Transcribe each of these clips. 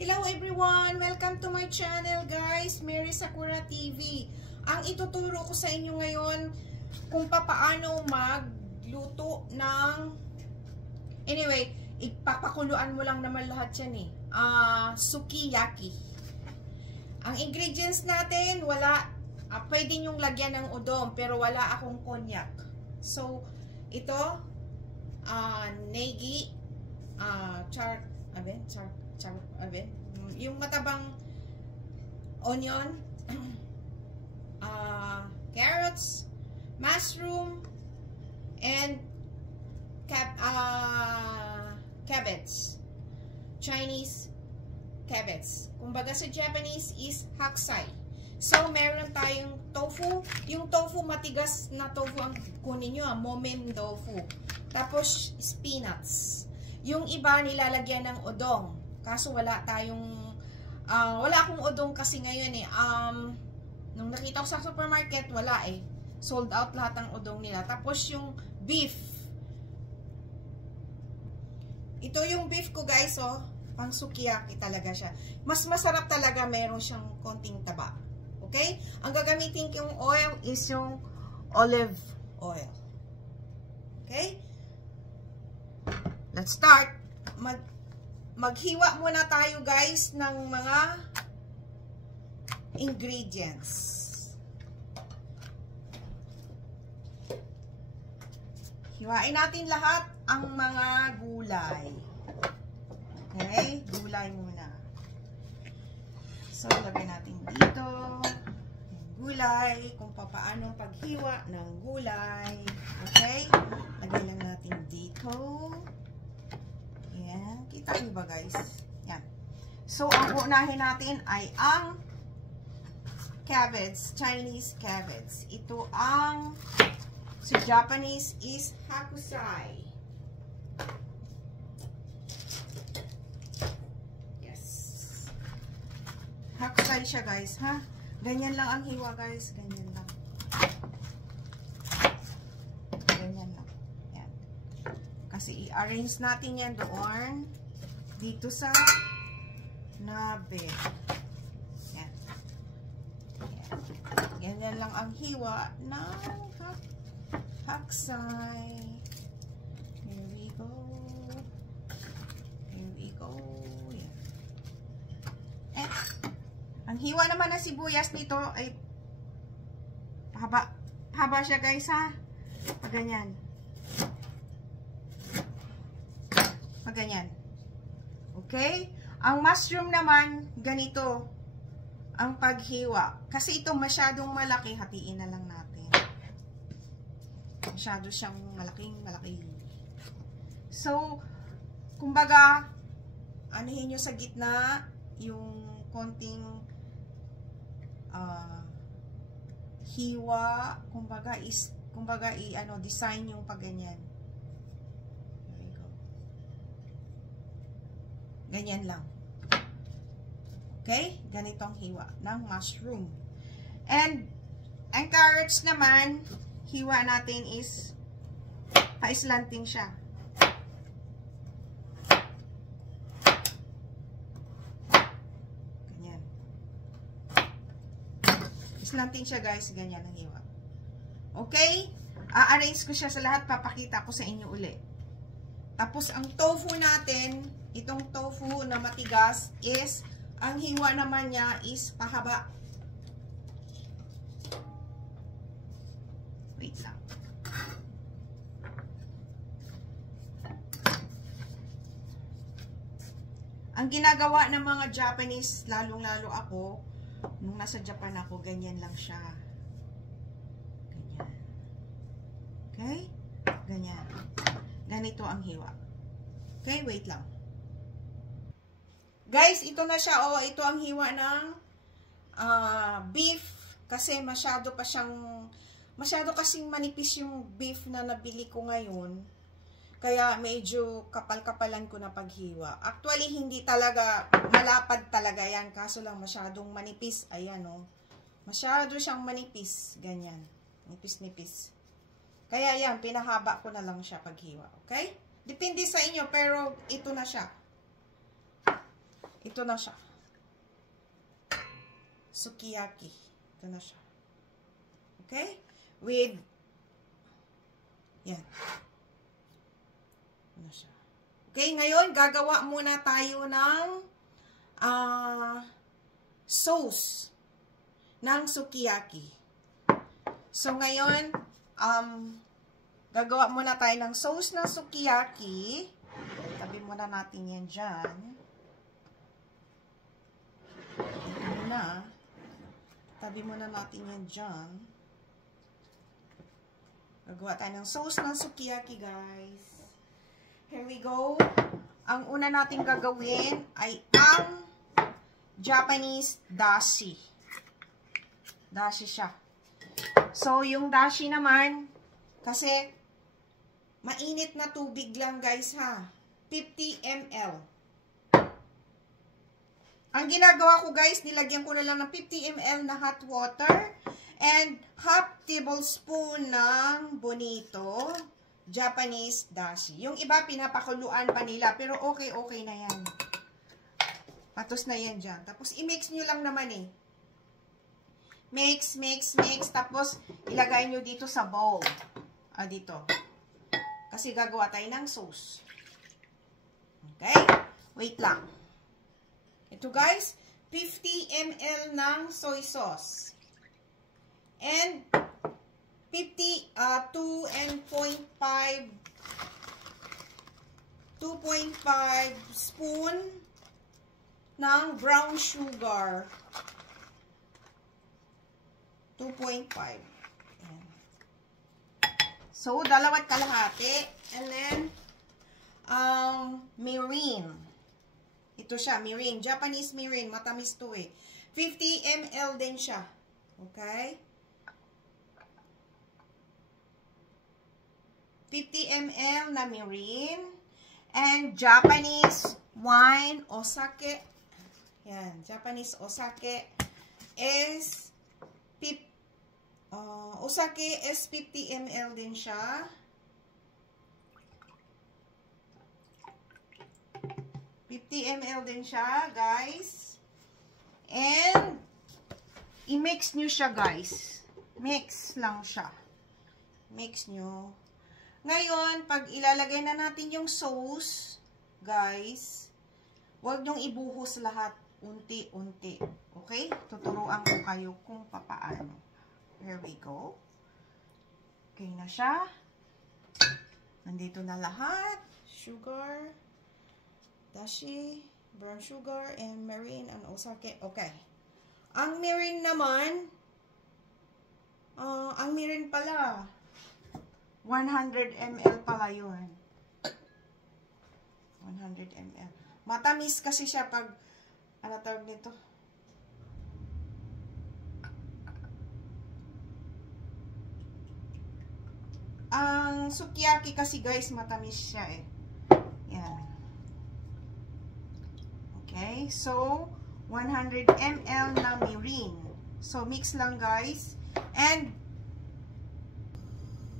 Hello everyone! Welcome to my channel guys, Mary Sakura TV. Ang ituturo ko sa inyo ngayon kung paano magluto ng ipapakuluan mo lang naman lahat yan sukiyaki. Ang ingredients natin, pwede nyong lagyan ng udon pero wala akong konyak. So, ito negi, yung matabang onion, carrots, mushroom, and cabbage. Chinese cabbage. Kumbaga sa Japanese is haksai. So, meron tayong tofu. Yung tofu, matigas na tofu ang kunin nyo, momen tofu. Tapos, peanuts. Yung iba, nilalagyan ng udong. Kaso, wala akong udong kasi ngayon nung nakita ko sa supermarket, wala Sold out lahat ng udong nila. Tapos, yung beef. Ito yung beef ko, guys, pang sukiyaki talaga siya. Mas masarap talaga, meron siyang konting taba. Okay? Ang gagamitin yung oil is yung olive oil. Okay? Let's start. Maghiwa muna tayo guys ng mga ingredients. Hiwain natin lahat ang mga gulay. Okay? Gulay muna. So, lagay natin dito gulay, kung paano paghiwa ng gulay. Okay? Lagay lang natin dito. Yan. Kita niyo ba guys? Yan. So, ang unahin natin ay ang cabbage, Chinese cabbage. Ito ang sa Japanese is hakusai. Yes. Hakusai siya guys, ha? Ganyan lang ang hiwa guys, ganyan lang. Ganyan lang. Yan. Kasi i-arrange natin yan doon dito sa nabe. Yan. Yan. Ganyan lang ang hiwa ng haksai. Here we go. Here we go. Yan. Ang hiwa naman ng sibuyas nito ay haba siya guys ha. Paganyan. Paganyan. Okay? Ang mushroom naman, ganito ang paghiwa. Kasi ito masyadong malaki, hatiin na lang natin. Masyado siyang malaki. So, kumbaga, anuhin nyo sa gitna yung konting hiwa, kumbaga design yung pagganyan. There we go. Ganyan lang. Okay? Ganito ang hiwa ng mushroom. And ang carrots naman, hiwa natin is pa-slanting siya. Slanting siya guys, ganyan ang hiwa. Okay? A-arrange ko siya sa lahat, papakita ko sa inyo uli. Tapos ang tofu natin, itong tofu na matigas is, ang hiwa naman niya is pahaba. Wait lang. Ang ginagawa ng mga Japanese, lalong-lalo ako, nung nasa Japan ako, ganyan lang siya. Ganyan. Okay? Ganyan. Ganito ang hiwa. Okay? Wait lang. Guys, ito na siya. Ito ang hiwa ng beef. Kasi masyado kasing manipis yung beef na nabili ko ngayon. Kaya medyo kapal-kapalan ko na paghiwa. Actually, hindi talaga, malapad talaga yan. Kaso lang masyadong manipis. Ayan Masyado siyang manipis. Ganyan. Nipis-nipis. Kaya yan, pinahaba ko na lang siya paghiwa. Okay? Depende sa inyo, pero ito na siya. Ito na siya. Sukiyaki. Ito na siya. Okay? With, yan. Ito na siya. Okay, ngayon, gagawa muna tayo ng sauce ng sukiyaki. So, ngayon, gagawa muna tayo ng sauce ng sukiyaki. Tabi muna natin yan dyan. Ito muna. Tabi muna natin yan dyan. Gagawa tayo ng sauce ng sukiyaki, guys. Here we go. Ang una natin gagawin ay ang Japanese dashi. Dashi siya. So, yung dashi naman, kasi mainit na tubig lang, guys, ha. 50 ml. Ang ginagawa ko, guys, nilagyan ko na lang ng 50 ml na hot water and half tablespoon ng bonito Japanese dashi. Yung iba, pinapakuluan pa nila, pero okay na yan. Patos na yan dyan. Tapos, i-mix nyo lang naman eh. Mix. Tapos, ilagay nyo dito sa bowl. Dito. Kasi gagawa tayo ng sauce. Okay? Wait lang. Ito guys, 50 ml ng soy sauce. And 2.5 spoon ng brown sugar. 2.5. So, 2 kalahati. And then, mirin. Ito siya, mirin. Japanese mirin. Matamis to eh. 50 ml din siya. Okay? 50 ml na mirin. And Japanese wine o sake. Yan. Japanese o sake is Osake is 50 ml din siya. 50 ml din siya, guys. And, i-mix nyo siya, guys. Mix lang siya. Mix nyo. Ngayon, pag ilalagay na natin yung sauce, guys, huwag nyong ibuhos lahat. Unti-unti. Okay? Tuturuan ko kayo kung papaano. Here we go. Okay na siya. Nandito na lahat. Sugar, dashi, brown sugar, and mirin, and osake. Okay. Ang mirin naman, ang mirin pala, 100 ml pala yun. 100 ml. Matamis kasi siya pag, ano tawag nito? Ang sukiyaki kasi guys, matamis siya eh. Yan. Okay, so 100 ml na mirin. So mix lang guys. And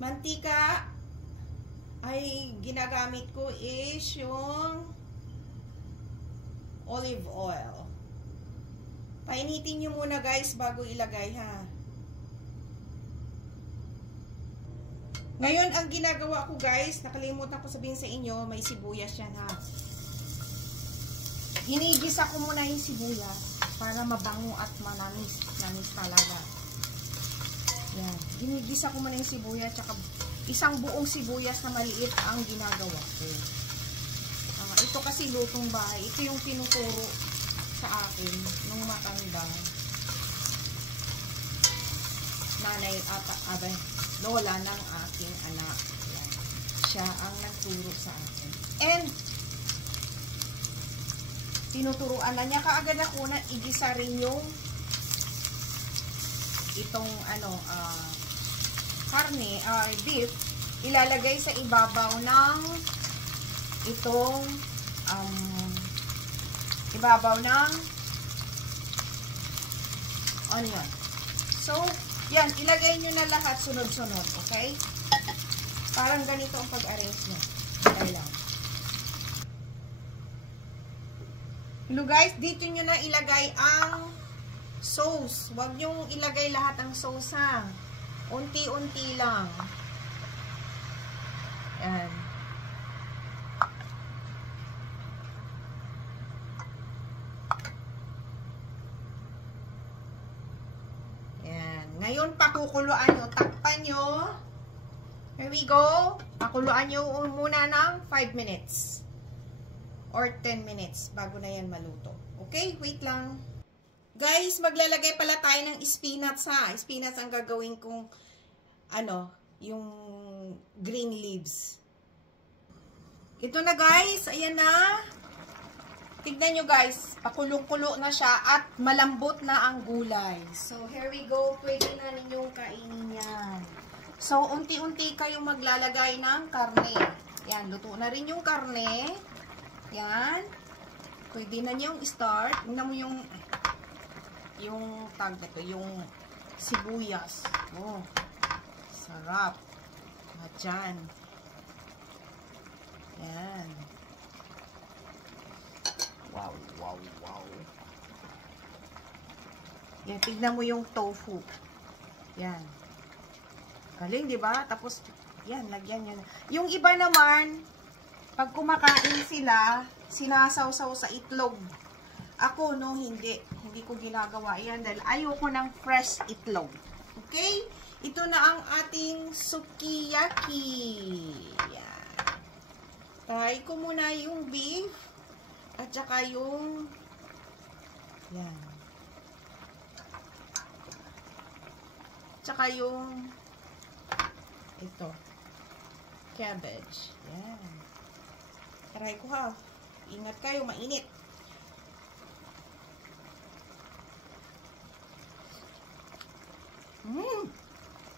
mantika ay ginagamit ko is yung olive oil. Painitin nyo muna guys bago ilagay ha. Ngayon, ang ginagawa ko guys, nakalimutan ko sabihin sa inyo, may sibuyas yan ha. Ginigisa ko muna yung sibuyas para mabango at manamis. Namis talaga. Yan. Ginigisa ko muna yung sibuyas, tsaka isang buong sibuyas na maliit ang ginagawa ko. Ito kasi lutong bahay. Ito yung tinuturo sa akin nung matanda. Nanay at lola ng aking anak. Yan. Siya ang nagturo sa akin. And tinuturuan na niya kaagad ako na igisa rin yung itong karne, beef, ilalagay sa ibabaw ng itong ibabaw ng onion. So, yan, ilagay nyo na lahat sunod-sunod, okay? Parang ganito ang pag-arrange nyo. Okay lang. Hello guys, dito nyo na ilagay ang sauce. Huwag nyo ilagay lahat ang sauce ha. Unti-unti lang. Yan. Yan. Ngayon, pakukuluan nyo. Takpan nyo. Here we go. Pakuluan nyo muna ng 5 minutes. Or 10 minutes bago na yan maluto. Okay? Wait lang. Guys, maglalagay pala tayo ng spinach ha. Spinach ang gagawin kong yung green leaves. Ito na guys. Ayan na. Tignan nyo guys. Pakulong-kulo na siya at malambot na ang gulay. So, here we go. Pwede na ninyong kainin yan. So, unti-unti kayong maglalagay ng karne. Yan. Luto na rin yung karne. Yan. Pwede na niyong start. Tingnan mo yung tag nito, yung sibuyas. Oh. Sarap. Dyan. Yan. Wow, wow, wow. Yan, tignan mo yung tofu. Yan. Galing, di ba? Tapos, yan, lagyan nyo na. Yung iba naman, pag kumakain sila, sinasawsaw sa itlog. Ako, no, hindi. Hindi ko ginagawa yan dahil ayoko ng fresh itlog. Okay? Ito na ang ating sukiyaki. Yan. Try ko muna yung beef at saka yung yan. Tsaka yung ito. Cabbage. Yan. Try ko ha. Ingat kayo, mainit.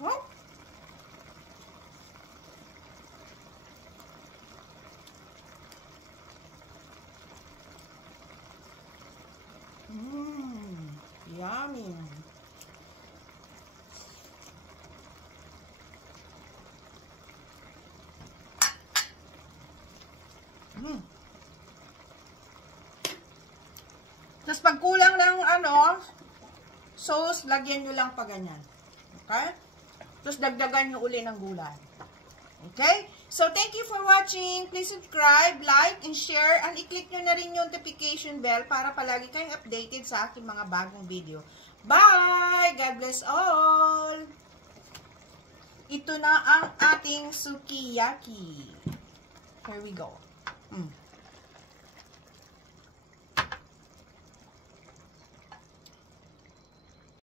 What? Yummy. Tapos pag kulang ng sauce, lagyan nyo lang pa ganyan. Okay? Tapos dagdagan nyo uli ng gulay. Okay? So, thank you for watching. Please subscribe, like, and share. And i-click nyo na rin yung notification bell para palagi kayong updated sa aking mga bagong video. Bye! God bless all! Ito na ang ating sukiyaki. Here we go.